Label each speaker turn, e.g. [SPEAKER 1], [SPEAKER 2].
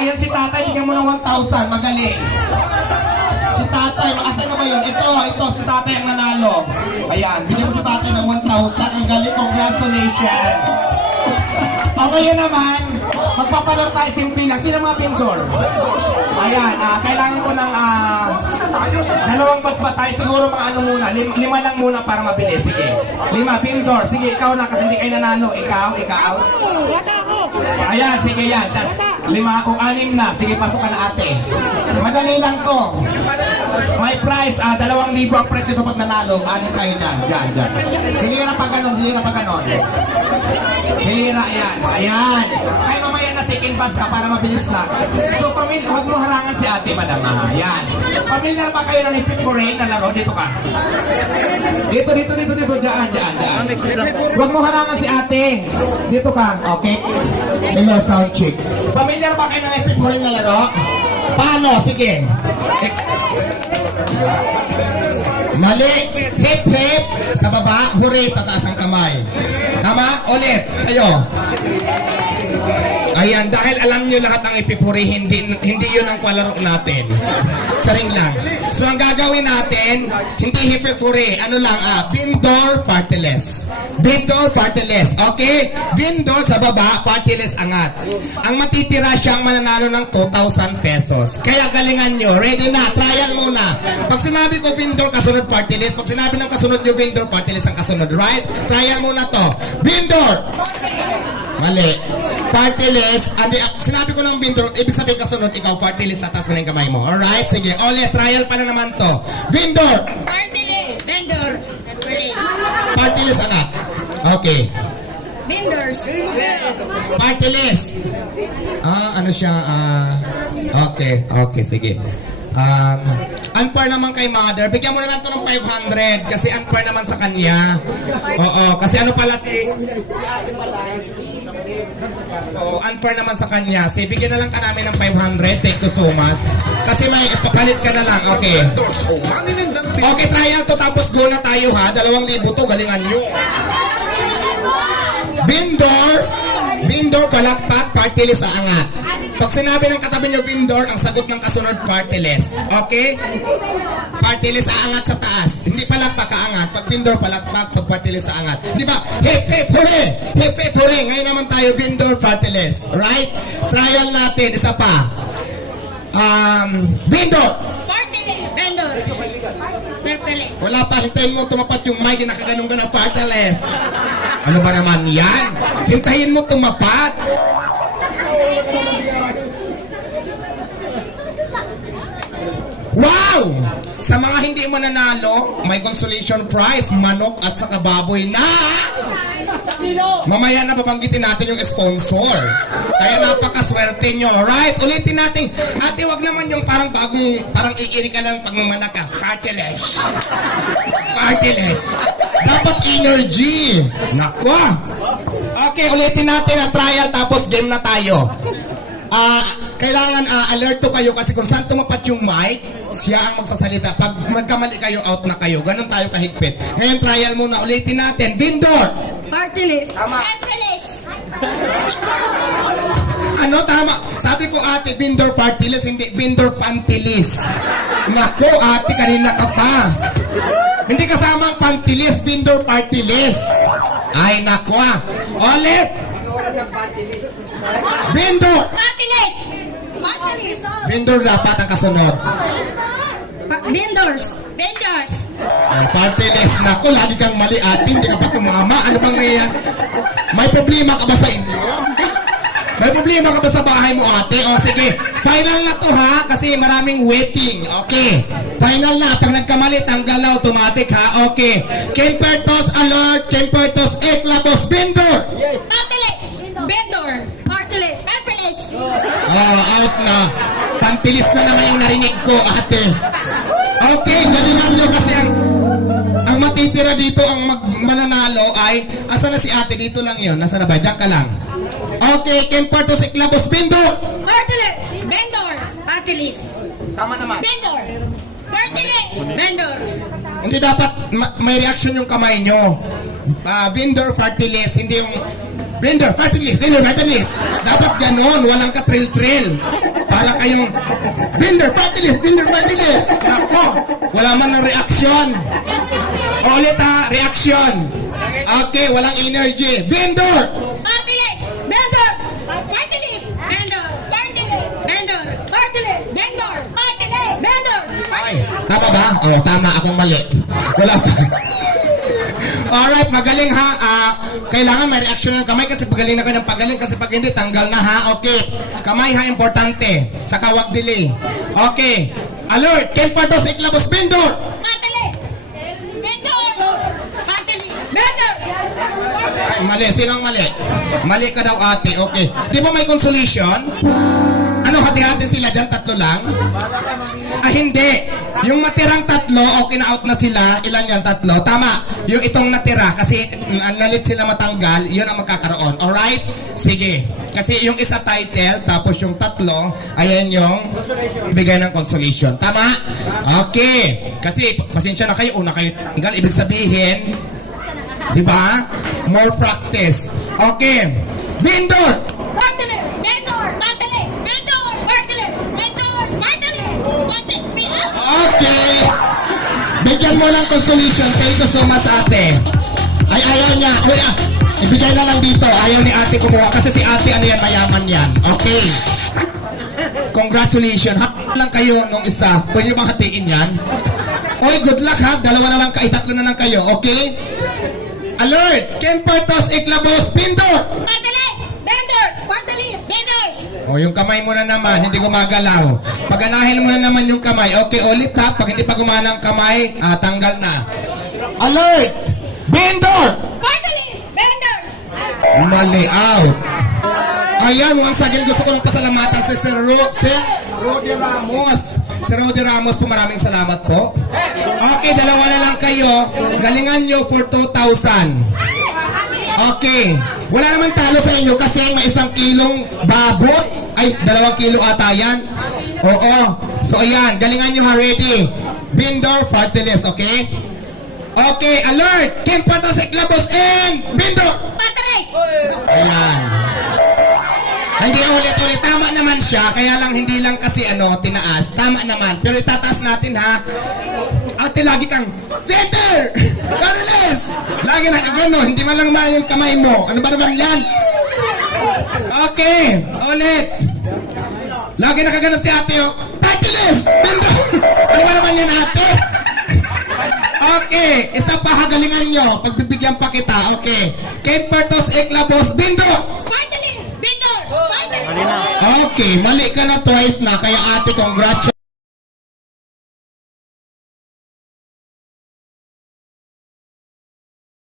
[SPEAKER 1] ayan si tatay, bigyan mo ng 1,000. Magaling. Si tatay, asa na ba yun? Ito, ito, si tatay ang nanalo. Ayan, bigyan mo si tatay ng 1,000. Ang galing, congratulations. Okay yun naman, magpapalang tayo simple lang. Sino mga pintor? Ayan, ah, kailangan ko ng ah, dalawang batbatay. Siguro mga ano muna, lim- lima lang muna para mabilis. Sige, lima, pintor. Sige, ikaw na kasi hindi kayo nanalo. Ikaw, ikaw. Ayan, sige yan. Chance. Lima o anim na. Sige, pasok ka na ate. Madali lang to. May price, ah, dalawang libo ang price ito pag nanalo. Anim kayo dyan. Dyan, dyan. Hilira pa ganon, hilira pa ganon. Hilira yan. Ayan. Kaya mamaya na second pass ka para mabilis lang. So, pamilya, huwag mo harangan si ate, madam. Ah, yan. Pamilya na ba kayo ng Ipit for Rain na laro? Dito ka. Dito, dito, dito, dito. Diyan, diyan, diyan. Huwag mo harangan si ate. Dito ka. Okay? Hello, sound check. Pamilya na ba kayo ng for Rain na laro? Paano? Sige. Mali. Hip, hip. Sa baba, hooray, tataas ang kamay. Tama? Ulit. Kayo. Ayan, dahil alam nyo lahat ang ipipuri, hindi, hindi yun ang palaro natin. Saring lang. So, ang gagawin natin, hindi hipipuri, ano lang, ah, Bindor Partiless. Bindor Partiless, okay? Bindor sa baba, Partiless angat. Ang matitira siyang mananalo ng 2,000 pesos. Kaya galingan nyo, ready na, trial muna. Pag sinabi ko Bindor, kasunod Partiless. Pag sinabi ng kasunod nyo Bindor, Partiless ang kasunod, right? Trial muna to. Bindor! Mali. Party list. Andi, ah, sinabi ko ng Vindor, ibig sabihin kasunod, ikaw party list, tatas mo na yung kamay mo. Alright? Sige. Ulit, trial pa na naman to. Vindor! Party Vendor. Police. Party list anak. Okay. Vendors. Party list. Ah, ano siya? Ah, okay. Okay, sige. Um, unfair naman kay mother. Bigyan mo na lang to ng 500 kasi unfair naman sa kanya. Oo, kasi ano pala si... So, unfair naman sa kanya. Si bigyan na lang ka namin ng 500. Thank you so much. Kasi may ipapalit ka na lang. Okay. Okay, trial to. Tapos go na tayo ha. Dalawang libo to. Galingan nyo. Bindor. Bindor, palakpak, party list, aangat. Pag sinabi ng katabi niyo Bindor, ang sagot ng kasunod, party list. Okay? Party list, aangat sa taas. Hindi palakpak, aangat. Pag Bindor, palakpak, pag party list, aangat. Di ba? Hip, hip, hooray! Hip, hip, hooray! Ngayon naman tayo, Bindor, party list. Right? Trial natin, isa pa. Um, Bindor! Party Vendor. Purple. Wala pa, hintayin mo tumapat yung mic na nakaganong ka ng. Ano ba naman yan? Hintayin mo tumapat. Wow! Sa mga hindi mananalo, may consolation prize, manok at saka baboy na! Mamaya na babanggitin natin yung sponsor. Kaya napakaswerte nyo. Alright? Ulitin natin. Ate, wag naman yung parang bagong, parang iirik ka lang pag mamanaka. Cartilage. Cartilage. Dapat energy. Nako. Okay, ulitin natin ang trial tapos game na tayo. Ah, kailangan ah, alerto kayo kasi kung saan tumapat yung mic, siya ang magsasalita. Pag magkamali kayo, out na kayo. Ganon tayo kahigpit. Ngayon, trial muna. Ulitin natin. Bindor! Party list. Purple list. Ano tama? Sabi ko ate, Bindor Partilis, hindi Bindor Pantilis. Nako ate, kanina ka pa. Hindi kasama ang Pantilis, Bindor Partilis. Ay nako ah. Ulit. Bindor. Party list. Party list. Bindor dapat ang kasunod. Vendors. Vendors. Ay, Partilis. Nako, lagi kang mali ate. Hindi ka pa tumama. Ano bang ngayon? May problema ka ba sa inyo? May problema ka ba sa bahay mo, ate? O, sige. Final na to, ha? Kasi maraming waiting. Okay. Final na. Pag nagkamali, tanggal na automatic, ha? Okay. Kempertos alert. Kempertos eklabos vendor. Party list. Vendor. Party list. Purple list. Oh, out na. Pampilis na naman yung narinig ko, ate. Okay, galingan nyo kasi ang ang matitira dito, ang mag, mananalo ay, asa na si ate? Dito lang yon Nasa na ba? Diyan ka lang. Okay, Kempertos eklabos list. Vendor. Party list. Tama naman. Vendor. Party list. Vendor. Hindi dapat ma- may reaction yung kamay nyo. Vendor party list, hindi yung List. Vendor, party list. Dapat ganon, walang ka-trill-trill. Para kayong, list, vendor, party list. Nako, wala man ng reaksyon. Ulit ha, reaction. Okay, walang energy. Vendor. Party list. Vendor. Party list. Vendor. Party list. Vendor. Ay, tama ba? Oo, tama. Akong mali. Wala pa. Alright, magaling ha. Ah, kailangan may reaction ng kamay kasi pagaling na kayo ng pagaling kasi pag hindi, tanggal na ha. Okay. Kamay ha, importante. Saka wag delay. Okay. Alert! Kempados iklabos vendor! List. Vendor. List. Vendor. Ay, mali. Sinong mali? Mali ka daw ate. Okay. Di ba may consolation? Ano, hati-hati sila dyan? Tatlo lang? Ah, hindi. Yung matirang tatlo, okay na out na sila. Ilan yan? Tatlo. Tama. Yung itong natira, kasi ang lalit sila matanggal, yun ang magkakaroon. Alright? Sige. Kasi yung isa title, tapos yung tatlo, ayan yung bigay ng consolation. Tama? Okay. Kasi, pasensya na kayo, una kayo tanggal. Ibig sabihin, Di ba? More practice. Okay. Vendor! Party list. Vendor. Party list. Vendor. Party list. Vendor. Party list. Party list. Bigyan mo ng consolation. You so much, ate. Ay, ayaw niya. Uy, ah, ibigay na lang dito. Ayaw ni ate kumuha. Kasi si ate, ano yan, mayaman yan. Okay. Congratulations. Ha lang kayo nung isa. Pwede ba hatiin yan? Oy, good luck ha. Dalawa na lang kayo. Tatlo na lang kayo. Okay? Alert! Kempertos Iklabos! Party list. Vendor. Vendors. O, yung kamay mo na naman, hindi gumagalaw. Paganahin mo na naman yung kamay. Okay, ulit ha. Pag hindi pa gumana ang kamay, ah, tanggal na. Alert! Vendor! Party list. Vendors. Mali out. Ayan, once again, gusto ko lang pasalamatan si Sir Ro, si Rodi Ramos. Si Rodi Ramos po, maraming salamat po. Okay, dalawa na lang kayo. Galingan nyo for 2,000. Okay. Wala naman talo sa inyo kasi may isang kilong babot. Ay, dalawang kilo ata yan. Oo. So, ayan. Galingan nyo ha. Ready. Bindor, Farteles, okay? Okay, alert! Kim Patasek Labos and Bindor! List. Ayan. Hindi ulit-ulit. Tama naman siya. Kaya lang hindi lang kasi ano, tinaas. Tama naman. Pero itataas natin ha. Ate, lagi kang, Center! Cariles! Lagi na gano. Hindi man lang yung kamay mo. Ano ba naman yan? Okay. Ulit. Lagi nakagano si ate oh. Tatilis! Bendo! Ano ba naman yan ate? Okay, isa pa hagalingan nyo. Pagbibigyan pa kita. Okay. Kate Pertos Eklabos, Bindo! Party list. Vendor. Party list. Okay, mali ka na twice na, kaya ate, congratulations.